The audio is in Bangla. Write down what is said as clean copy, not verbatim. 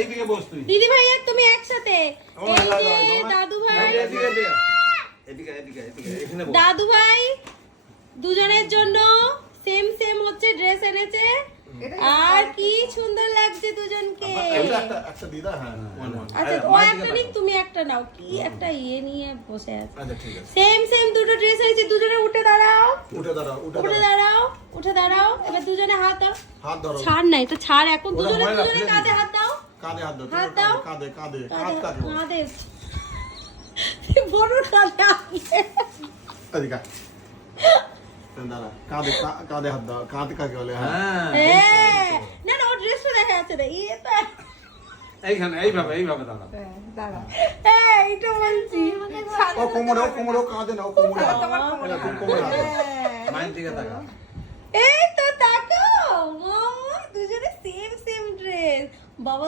এইদিকে বস তুই। দিদি ভাই আর তুমি একসাথে। এই যে দাদু ভাই, এদিকে এখানে বস। দাদু ভাই দুজনের জন্য সেম সেম হচ্ছে ড্রেস এনেছে। আর কি সুন্দর লাগছে দুজনকে। একটা দিদা, হ্যাঁ আচ্ছা ও একটা নিক, তুমি একটা নাও। কি একটা ইয়ে নিয়ে বসে আছে। আচ্ছা ঠিক আছে। সেম সেম দুটো ড্রেস এনেছে, দুজনে উঠে দাঁড়াও। উঠে দাঁড়াও, উঠে দাঁড়াও। এবার দুজনে হাত দাও। হাত ধরো। ছাড় না, এটা ছাড় এখন। দুজনে কাঁধে হাত দাও। কাঁধে হাত দাও। হাত দাও। কাঁধে কাঁধে বড় কাঁধে। এদিকে দাঁড়া, কাঁধে হাত দাও। কাঁধে কাকে বলে? হ্যাঁ না না, ওর ড্রেসটা দেখা যাচ্ছে না। ইয়ে তো এইখানে এইভাবে দাঁড়া। দাঁড়া, এইটা বলছি। ও কোমরে কাঁধে নাও, কোমরে মায়ের দিকে তাকা। এই তো তাকাও, দুজনে সেম সেম ড্রেস। বাবা